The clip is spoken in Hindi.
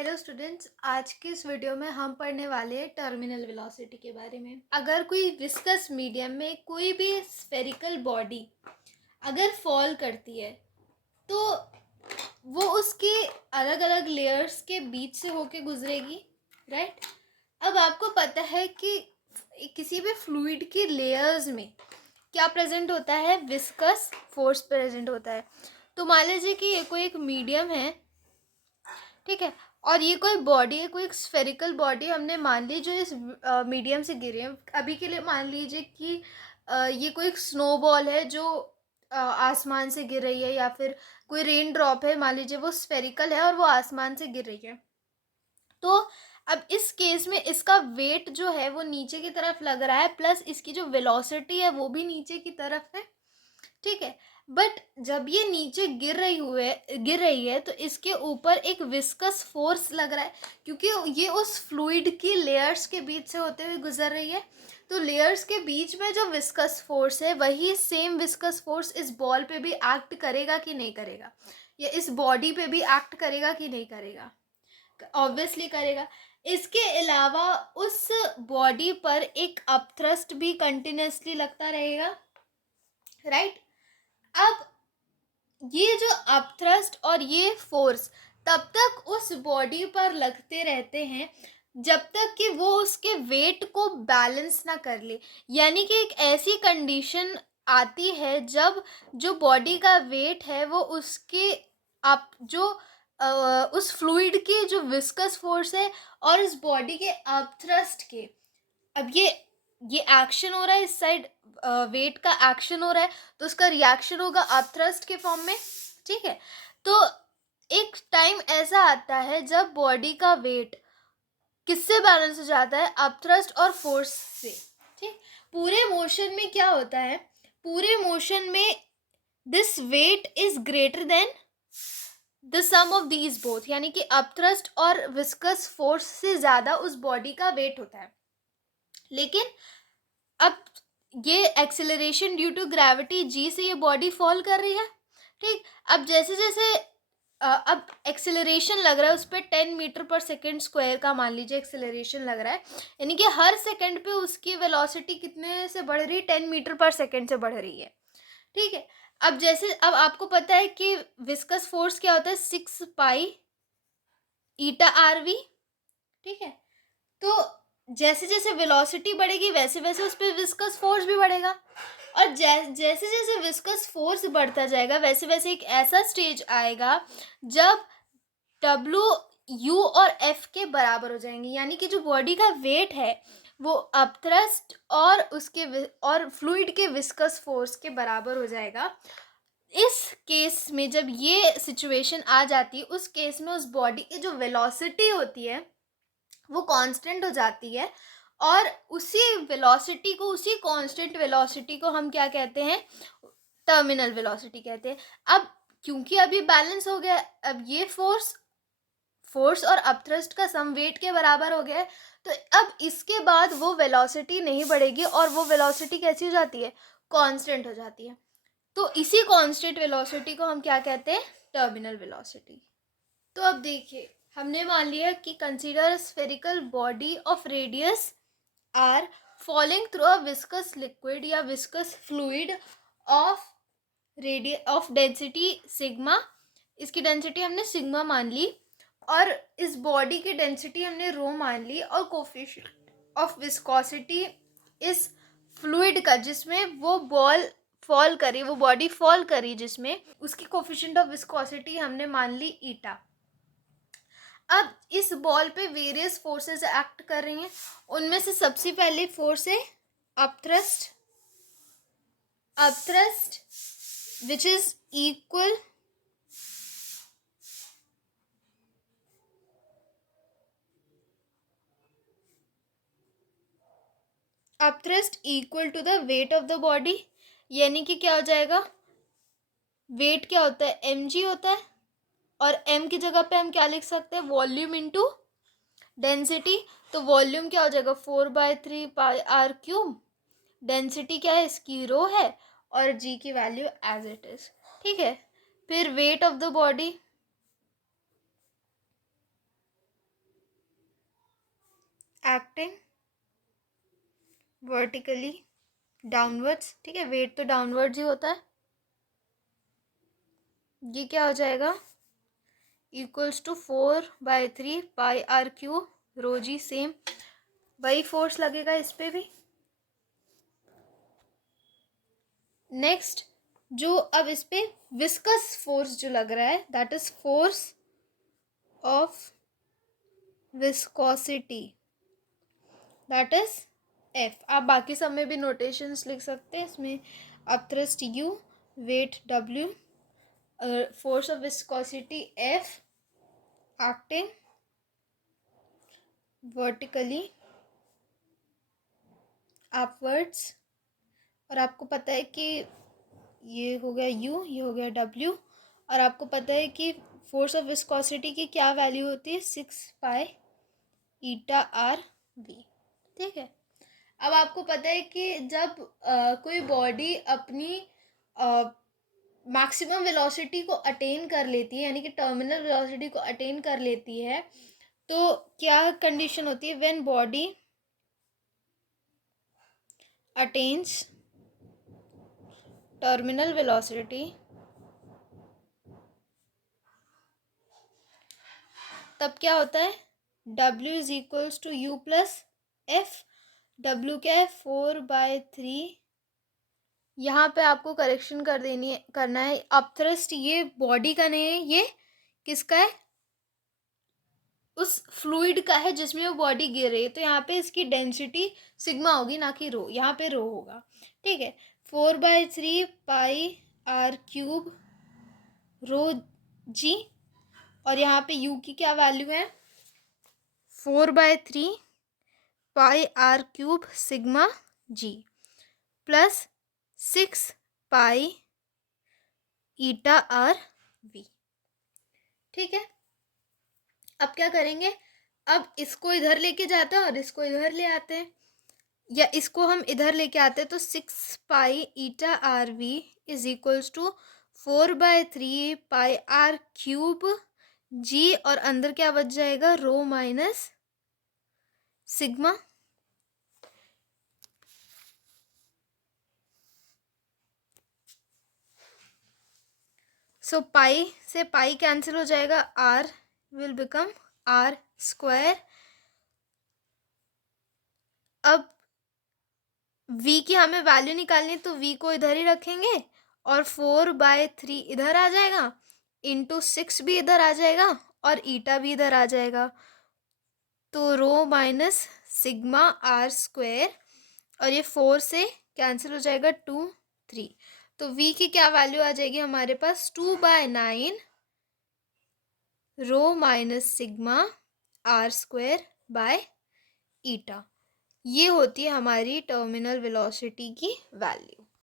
हेलो स्टूडेंट्स, आज के इस वीडियो में हम पढ़ने वाले हैं टर्मिनल वेलोसिटी के बारे में। अगर कोई विस्कस मीडियम में कोई भी स्फेरिकल बॉडी अगर फॉल करती है तो वो उसके अलग अलग लेयर्स के बीच से होके गुजरेगी, राइट। अब आपको पता है कि किसी भी फ्लूइड की लेयर्स में क्या प्रेजेंट होता है, विस्कस फोर्स प्रेजेंट होता है। तो मान लीजिए कि ये कोई एक मीडियम है, ठीक है, और ये कोई बॉडी है, कोई स्फेरिकल बॉडी हमने मान ली जो इस मीडियम से गिरी है। अभी के लिए मान लीजिए कि ये कोई स्नोबॉल है जो आसमान से गिर रही है, या फिर कोई रेन ड्रॉप है, मान लीजिए वो स्फेरिकल है और वो आसमान से गिर रही है। तो अब इस केस में इसका वेट जो है वो नीचे की तरफ लग रहा है, प्लस इसकी जो वेलोसिटी है वो भी नीचे की तरफ है, ठीक है। बट जब ये नीचे गिर रही है तो इसके ऊपर एक विस्कस फोर्स लग रहा है, क्योंकि ये उस फ्लूइड की लेयर्स के बीच से होते हुए गुजर रही है। तो लेयर्स के बीच में जो विस्कस फोर्स है वही सेम विस्कस फोर्स इस बॉल पे भी एक्ट करेगा कि नहीं करेगा, या इस बॉडी पे भी एक्ट करेगा कि नहीं करेगा, ऑब्वियसली करेगा। इसके अलावा उस बॉडी पर एक अपथ्रस्ट भी कंटिन्यूसली लगता रहेगा, राइट। अब ये जो अपथ्रस्ट और ये फोर्स तब तक उस बॉडी पर लगते रहते हैं जब तक कि वो उसके वेट को बैलेंस ना कर ले। यानी कि एक ऐसी कंडीशन आती है जब जो बॉडी का वेट है वो उसके अप जो उस फ्लूइड के जो विस्कस फोर्स है और इस बॉडी के अपथ्रस्ट के, अब ये एक्शन हो रहा है, इस साइड वेट का एक्शन हो रहा है, तो उसका रिएक्शन होगा अपथ्रस्ट के फॉर्म में, ठीक है। तो एक टाइम ऐसा आता है जब बॉडी का वेट किससे बैलेंस हो जाता है, अपथ्रस्ट और फोर्स से, ठीक। पूरे मोशन में क्या होता है, पूरे मोशन में this weight is greater than the sum of these both, यानी कि अपथ्रस्ट और विस्कस फोर्स से ज़्यादा उस बॉडी का वेट होता है। लेकिन अब ये acceleration due to gravity G से ये बॉडी फॉल कर रही है, ठीक। अब जैसे जैसे अब एक्सेलरेशन लग रहा है उस पर 10 मीटर पर सेकेंड स्क्वायर का मान लीजिए एक्सेलरेशन लग रहा है, यानी कि हर सेकेंड पे उसकी वेलोसिटी कितने से बढ़ रही है, 10 मीटर पर सेकेंड से बढ़ रही है, ठीक है। अब जैसे अब आपको पता है कि विस्कस फोर्स क्या होता है, 6 पाई ईटा आर वी, ठीक है। तो जैसे जैसे वेलोसिटी बढ़ेगी वैसे वैसे उस पर विस्कस फोर्स भी बढ़ेगा, और जैसे जैसे विस्कस फोर्स बढ़ता जाएगा वैसे वैसे एक ऐसा स्टेज आएगा जब डब्ल्यू यू और एफ के बराबर हो जाएंगे, यानी कि जो बॉडी का वेट है वो अपथ्रस्ट और और फ्लूइड के विस्कस फोर्स के बराबर हो जाएगा। इस केस में जब ये सिचुएशन आ जाती है, उस केस में उस बॉडी की जो वेलोसिटी होती है वो कांस्टेंट हो जाती है, और उसी वेलोसिटी को, उसी कांस्टेंट वेलोसिटी को हम क्या कहते हैं, टर्मिनल वेलोसिटी कहते हैं। अब क्योंकि अभी बैलेंस हो गया, अब ये फोर्स और अपथ्रस्ट का सम वेट के बराबर हो गया है, तो अब इसके बाद वो वेलोसिटी नहीं बढ़ेगी और वो वेलोसिटी कैसी हो जाती है, कांस्टेंट हो जाती है। तो इसी कांस्टेंट वेलोसिटी को हम क्या कहते हैं, टर्मिनल वेलोसिटी। तो अब देखिए, हमने मान लिया कि consider spherical body of radius R falling through a viscous liquid या viscous fluid of of density sigma. इसकी डेंसिटी हमने सिग्मा मान ली, और इस बॉडी की डेंसिटी हमने रो मान ली, और कोफिशिएंट ऑफ विस्कोसिटी इस फ्लूइड का जिसमें वो बॉडी फॉल करी जिसमें, उसकी कोफिशिएंट ऑफ विस्कोसिटी हमने मान ली ईटा। अब इस बॉल पे वेरियस फोर्सेस एक्ट कर रही हैं, उनमें से सबसे पहले फोर्स है upthrust which is equal to the weight of the body. यानी कि क्या हो जाएगा, वेट क्या होता है, mg होता है, और m की जगह पे हम क्या लिख सकते हैं, वॉल्यूम इनटू डेंसिटी। तो वॉल्यूम क्या हो जाएगा, 4/3 पाई आर क्यूब, डेंसिटी क्या है, इसकी रो है, और g की वैल्यू एज इट इज, ठीक है। फिर wait of the body, acting vertically downwards, ठीक है, वेट तो डाउनवर्ड्स ही होता है। ये क्या हो जाएगा, equals to 4/3 pi r cube rho g, same वही फोर्स लगेगा इस पे भी। नेक्स्ट जो अब इस पे विस्कस फोर्स जो लग रहा है, that is force of viscosity, that is F. आप बाकी सब में भी नोटेशंस लिख सकते हैं, इसमें upthrust U, weight W, force of viscosity F, acting vertically upwards, और आपको पता है कि ये हो गया यू, ये हो गया डब्ल्यू, और आपको पता है कि फोर्स ऑफ विस्कोसिटी की क्या वैल्यू होती है, 6π∗r⁵ ठीक है। अब आपको पता है कि जब कोई बॉडी अपनी मैक्सिमम वेलोसिटी को अटेन कर लेती है, यानी कि टर्मिनल वेलोसिटी को अटेन कर लेती है, तो क्या कंडीशन होती है, when body attains terminal velocity, तब क्या होता है, W is equals to U plus F. W क्या है, 4/3। यहाँ पे आपको करेक्शन करना है, अपथ्रस्ट ये बॉडी का नहीं है, ये किसका है, उस फ्लूइड का है जिसमें वो बॉडी गिर रही है, तो यहाँ पे इसकी डेंसिटी सिग्मा होगी, ना कि रो, यहाँ पे रो होगा, ठीक है। 4/3 πr³ रो जी, और यहाँ पे u की क्या वैल्यू है, 4/3 πr³ सिग्मा जी प्लस 6π∗r⁵, ठीक है। अब क्या करेंगे, अब इसको इधर लेके जाते हैं और इसको इधर ले आते हैं, या इसको हम इधर लेके आते हैं, तो 6π∗rv is equals to 4/3 πr³ जी, और अंदर क्या बच जाएगा, रो माइनस सिग्मा। सो पाई से पाई कैंसिल हो जाएगा, r विल बिकम r²। अब v की हमें वैल्यू निकालनी है, तो v को इधर ही रखेंगे, और 4/3 इधर आ जाएगा, इंटू 6 भी इधर आ जाएगा, और ईटा भी इधर आ जाएगा, तो रो माइनस सिग्मा r², और ये 4 से कैंसिल हो जाएगा, 2 3, तो v की क्या वैल्यू आ जाएगी हमारे पास, 2/9 रो माइनस सिग्मा r²/ईटा। ये होती है हमारी टर्मिनल वेलोसिटी की वैल्यू।